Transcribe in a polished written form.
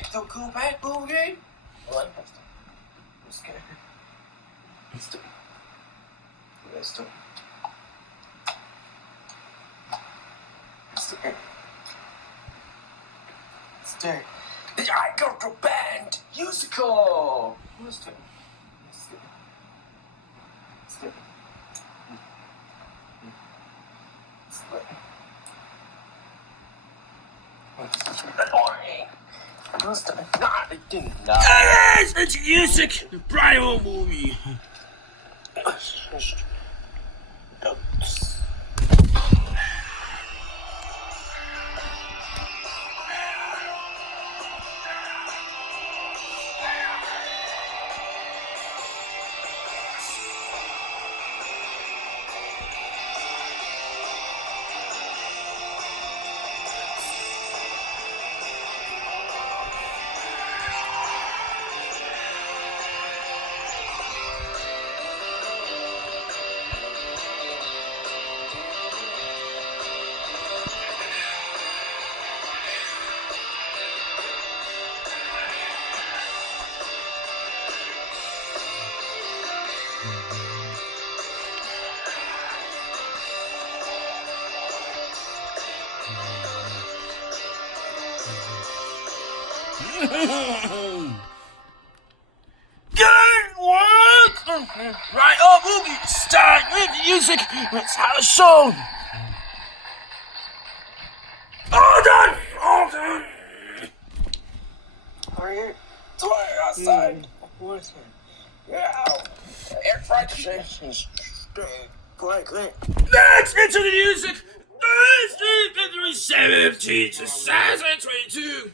Echt ook cool bij boeren? What? Let's go. Let's do it. Let's do it. Let's do it. Let's do it. The I Go to Band musical. Let's do it. Let's do it. Let's do it. Let's do it. Yes, it's music, the Brian movie. Good work! Right up, we'll get started with the music. Let's have a song. All done! All done! Are you tired outside? What is it? Yeah. Air fried chickens. Quick. Let's into the music! Thursday, February 17th, 2022.